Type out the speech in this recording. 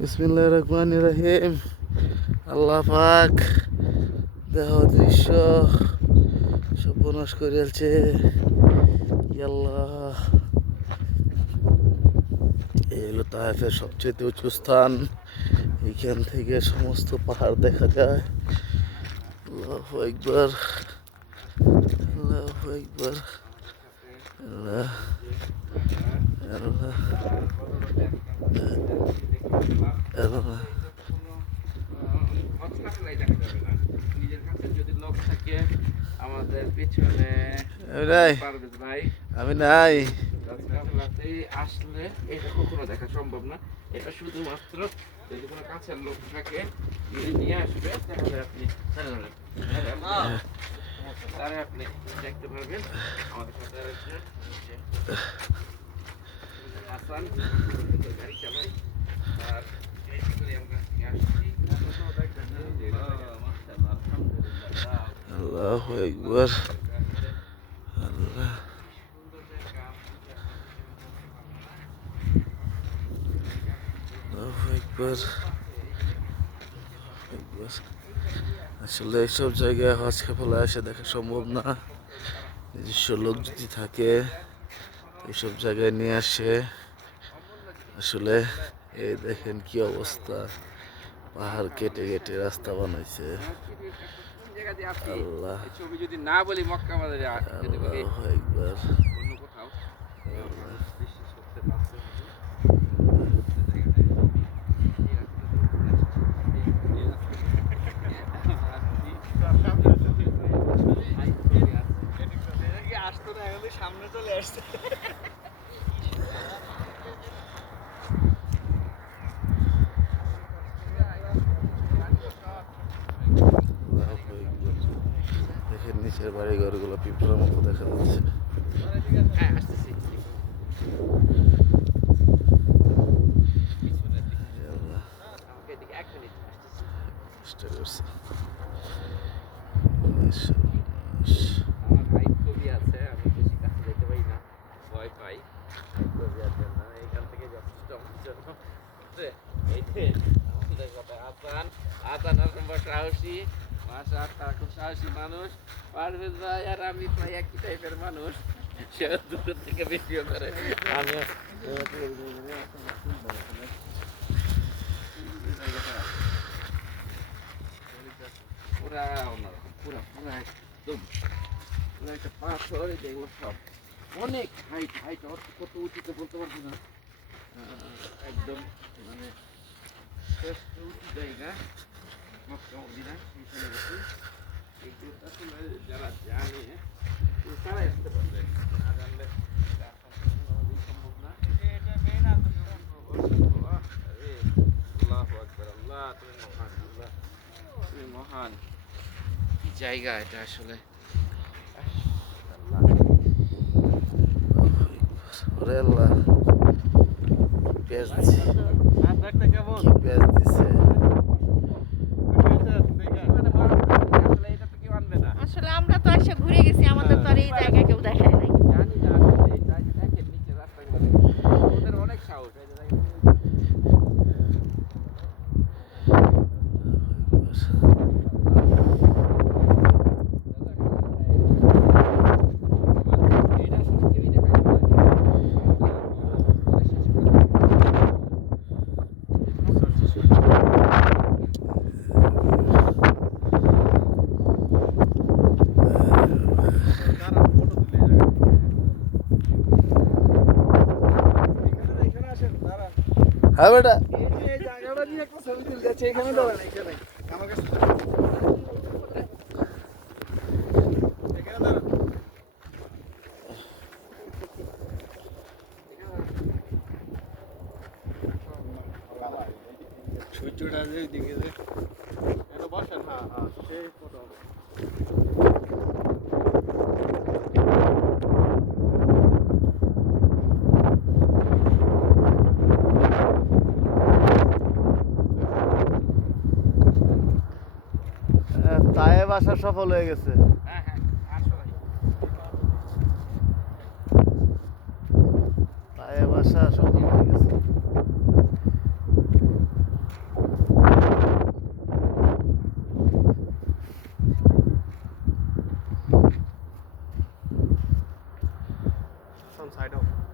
বিসমিল্লাহির রহমানির রহিম। আল্লাহ পাক দেহ দৃশ্য সর্বনাশ করিয়াছে। আল্লাহ, এই হলো তায়েফের সবচেয়ে উঁচু স্থান। এইখান থেকে সমস্ত পাহাড় দেখা যায়। আল্লাহু আকবার, আল্লাহু আকবার, আল্লাহ আল্লাহ আল্লাহ। নিজের কাছে যদি লোক থাকে আমাদের পিছনে পারভেজ ভাই, আমি নাই। আসলে এটা কখনো দেখা সম্ভব না। এটা শুধুমাত্র যদি কোনো কাছের লোক থাকে যদি নিয়ে আসবে তাহলে আপনি আপনি দেখতে পারবেন। আমাদের সাথে হাসান গাড়ি চালাই আর আল্লাহু আকবার, আল্লাহ আল্লাহু আকবার, আকবার। আসলে এইসব জায়গায় হজ কাফেলা এসে দেখা সম্ভব না। নিজস্ব লোক যদি থাকে এইসব জায়গায় নিয়ে আসে। আসলে এই দেখেন কি অবস্থা, পাহাড় কেটে কেটে রাস্তা বানাইছে। আল্লাহ, ছবি যদি না বলি মক্কা বাজারে যদি বলি আল্লাহু আকবার, অন্য কোথাও মানুষ বিশ্বাস করতে পারছে না। সামনে চলে আসছে। দেখেন নিচের বাড়ি ঘরগুলো পিঁপড়ার মতো দেখা যাচ্ছে। হ্যাঁ আসতেছি। আমাকে এদিকে 1 মিনিট আসতেছি। চেষ্টা করছে। আমার ভাই ছবি আছে, আমি বেশি কাছে যেতে পারি না, ভয় পাই। ছবি আছে না, এখান থেকে যথেষ্ট আমার জন্য। এই যে আমাদের কথা আসান, আসান অসম্ভব সাহসী, মাশাআল্লাহ খুব সাহসী মানুষ। পারভেজ ভাই আর আমি প্রায় একই টাইপের মানুষ, সে দূর থেকে ভিডিও করে, আমিও পুরা অন্যরকম, পুরা পুরা একদম পুরা একটা পাথর। যেগুলো সব অনেক হাইট হাইট, কত উঁচুতে বলতে পারবো না। একদম মানে শ্রেষ্ঠ উঁচু জায়গা মক্কা মদিনা, সেইখানে গেছি। এগুলো আসলে যারা জানে তারাই আসতে পারবে, না জানলে সম্ভব না। আল্লাহু আকবার, আল্লাহ তুমি মহান, আল্লাহ তুমি মহান। কি জায়গা এটা আসলে। ওরে আল্লাহ, পেঁয়াজ দিছে, কি পেঁয়াজ দিছে। আসলে আমরা তো এসে ঘুরে গেছি, আমাদের তো আর এই জায়গা কেউ দেখায় নাই। জানি না আসলে এই জায়গা দেখেন নিচে রাস্তাগুলো দেখেন। ওদের অনেক সাহস এই যে দেখেন। এটা আসলে কেউই দেখায় না। হ্যাঁ বেটা, এই জায়গাটা নিয়ে একটা ছবি তুলতে যাচ্ছে, এখানে দাঁড়ান, এখানে আমার কাছে এখানে দাঁড়ান। সূর্যটা যে দিকে যে এটা বসেন। হ্যাঁ হ্যাঁ সেই ফটো তায়েব আসা সফল হয়ে গেছে। হ্যাঁ হ্যাঁ আসলে তায়েব আসা সফল হয়ে গেছে। সাইড হোক